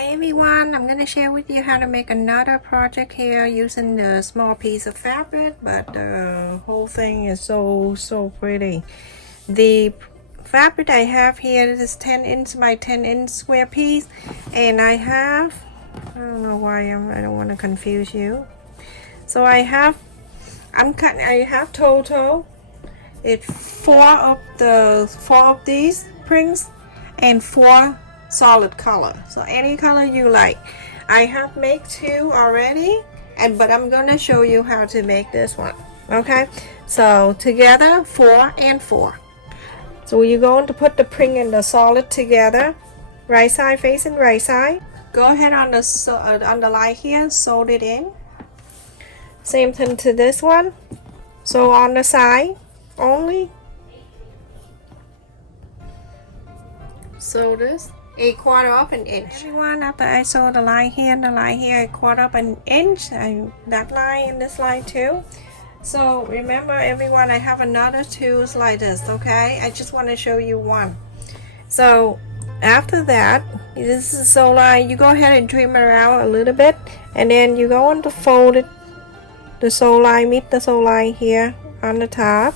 Hi everyone, I'm going to share with you how to make another project here using a small piece of fabric, but the whole thing is so pretty. The fabric I have here is 10 inch by 10 inch square piece, and I don't know why I don't want to confuse you. So I have total it's four of these prints and 4 solid color, so any color you like. I have made 2 already, but I'm gonna show you how to make this one. Okay, so together 4 and 4. So you're going to put the print and the solid together, right side facing right side. Go ahead on the line here, sew it in. Same thing to this one. So on the side only. So this 1/4 of an inch. Everyone, after I sew the line here, 1/4 of an inch, that line and this line too. So remember everyone, I have another 2s like this. Okay, I just want to show you one. So after that, this is sew line, you go ahead and trim it around a little bit, and then you go on to fold it, the sew line, meet the sew line here on the top,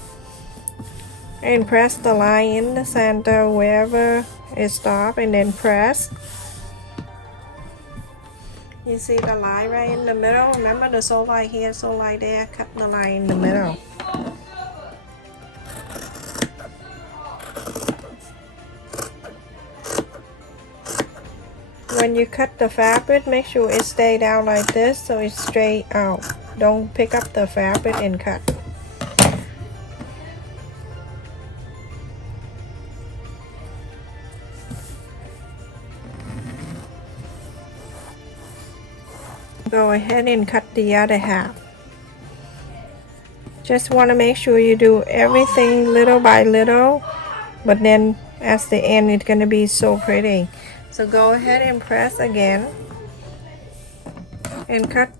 and press the line in the center wherever it stops, and then press. You see the line right in the middle. Remember the sew line here, sew line there, cut the line in the middle. When you cut the fabric, make sure it stay down like this so it's straight out. Don't pick up the fabric and cut. Go ahead and cut the other half. Just want to make sure you do everything little by little, but then at the end it's going to be so pretty. So go ahead and press again and cut.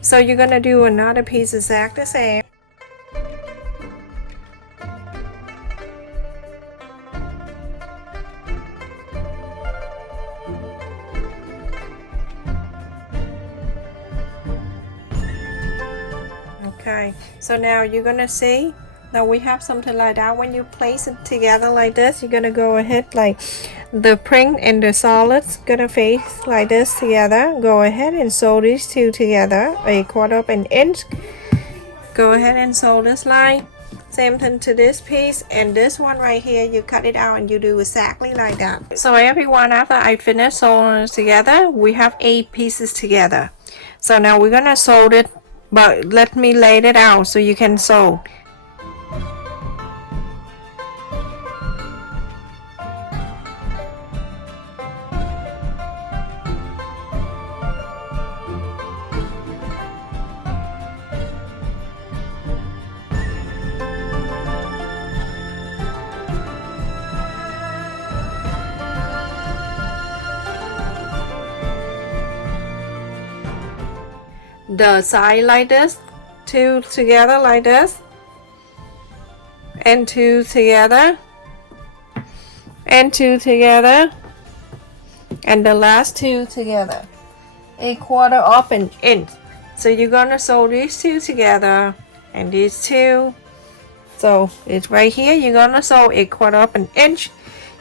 So you're going to do another piece exact the same. Okay, so now you're gonna see that we have something like that. When you place it together like this, you're gonna go ahead like the print and the solids gonna face like this together. Go ahead and sew these two together, 1/4 of an inch. Go ahead and sew this line. Same thing to this piece, and this one right here, you cut it out and you do exactly like that. So everyone, after I finish sewing it together, we have 8 pieces together. So now we're gonna sew it, but let me lay it out so you can sew. The side like this, 2 together like this, and 2 together, and 2 together, and the last 2 together, 1/4 of an inch. So you're gonna sew these 2 together and these 2. So it's right here, you're gonna sew 1/4 of an inch.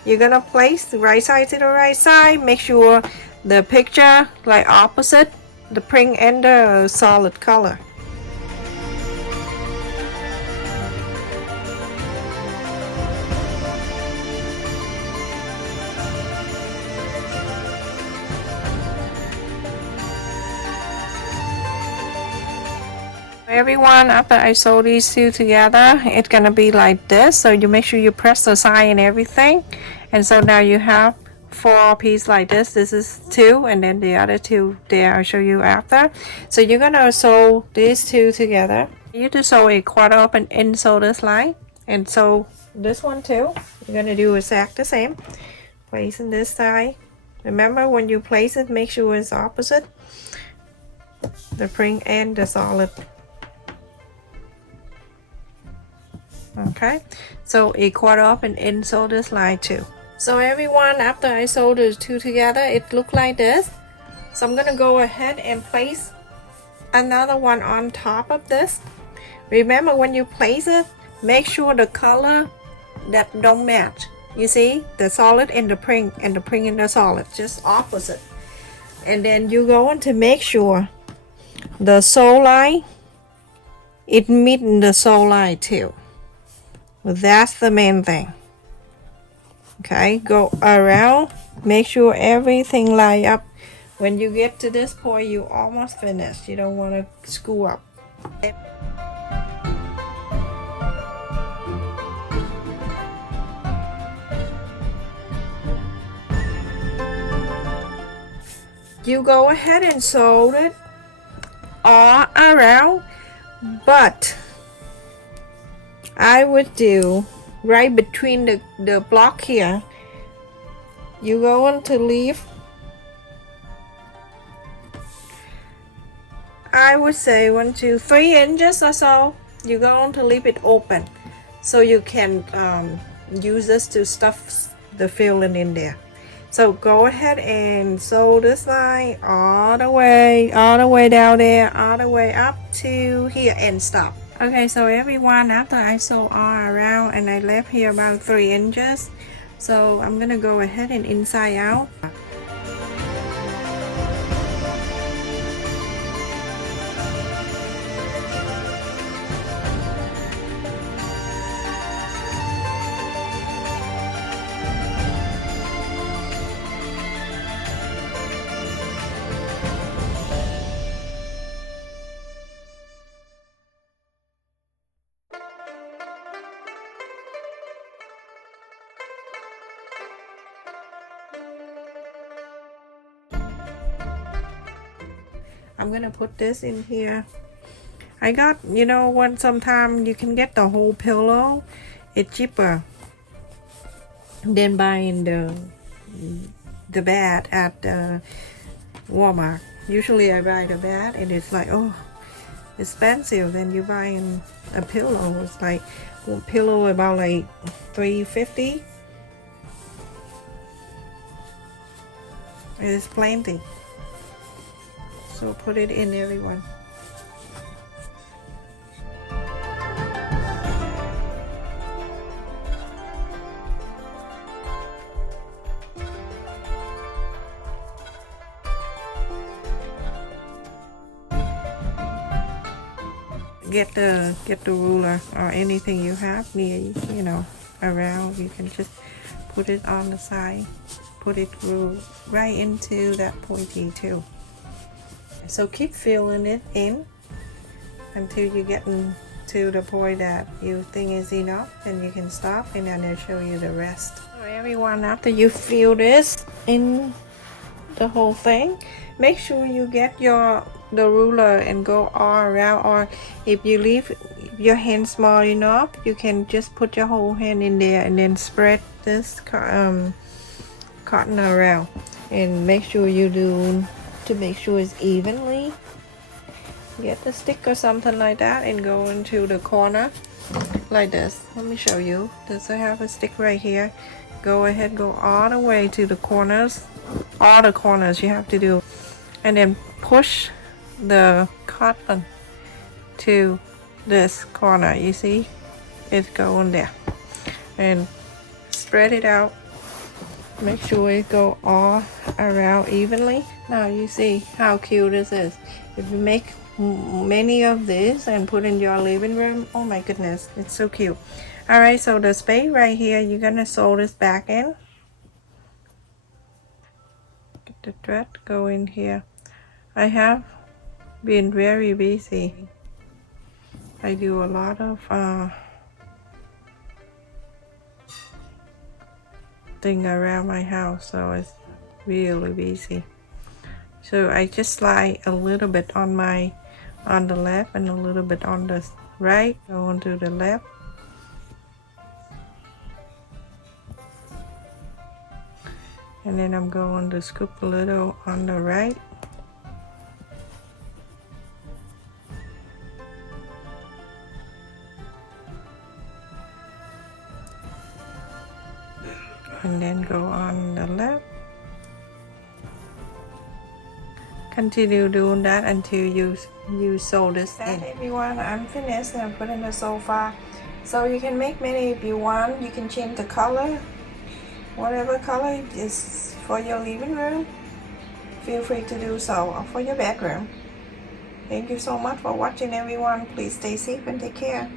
You're gonna place the right side to the right side. Make sure the picture like opposite the print and the solid color. Everyone, after I sew these 2 together, it's gonna be like this. So you make sure you press the side and everything, and so now you have 4 pieces like this. This is 2, and then the other 2 there I'll show you after. So you're gonna sew these 2 together. You just sew 1/4 of an inch, sew this line, and sew this one too. You're gonna do exact the same. Place in this side. Remember, when you place it, make sure it's opposite. the print and the solid. Okay, so a 1/4 up and in sew this line too. So everyone, after I sew the two together, it looked like this. So I'm gonna go ahead and place another one on top of this. Remember, when you place it, make sure the color that don't match. You see, the solid and the print and the solid, just opposite. And then you're going to make sure the sew line, it meets the sew line too. That's the main thing. Okay, go around, make sure everything line up. When you get to this point, you almost finished. You don't want to screw up. You go ahead and sew it all around, but I would do right between the block here. You going to leave, I would say 1, 2, 3 inches or so. You're going to leave it open so you can use this to stuff the filling in there. So go ahead and sew this line all the way down there, all the way up to here and stop. Okay, so everyone, after I sew all around and I left here about 3 inches, so I'm gonna go ahead and inside out. I'm gonna put this in here. I got, you know, when sometimes you can get the whole pillow. It's cheaper than buying the bed at Walmart. Usually I buy the bed and it's like, oh, expensive. Then you buying a pillow. It's like one pillow about like $3.50. It's plenty. So put it in, everyone. Get the ruler or anything you have near you know, around. You can just put it on the side, put it through right into that pointy too. So keep filling it in until you get to the point that you think is enough, and you can stop, and then I'll show you the rest. So everyone, after you fill this in the whole thing, make sure you get the ruler and go all around, or if you leave your hand small enough, you can just put your whole hand in there and then spread this cotton around, and make sure you do to make sure it's evenly. Get the stick or something like that and go into the corner like this. Let me show you. Does it have a stick right here? Go ahead, go all the way to the corners. All the corners you have to do, and then push the cotton to this corner. You see it's going there, and spread it out. Make sure it go all around evenly. Now you see how cute this is. If you make many of this and put in your living room, oh my goodness, it's so cute. All right, so the space right here, you're gonna sew this back in. Get the thread, go in here. I have been very busy. I do a lot of thing around my house, so it's really busy. So I just slide a little bit on the left and a little bit on the right. Go on to the left, and then I'm going to scoop a little on the right. and then go on the left. Continue doing that until you sew this in. Everyone, I'm finished and put in the sofa. So you can make many if you want. You can change the color, whatever color is for your living room. Feel free to do so, or for your bedroom. Thank you so much for watching, everyone. Please stay safe and take care.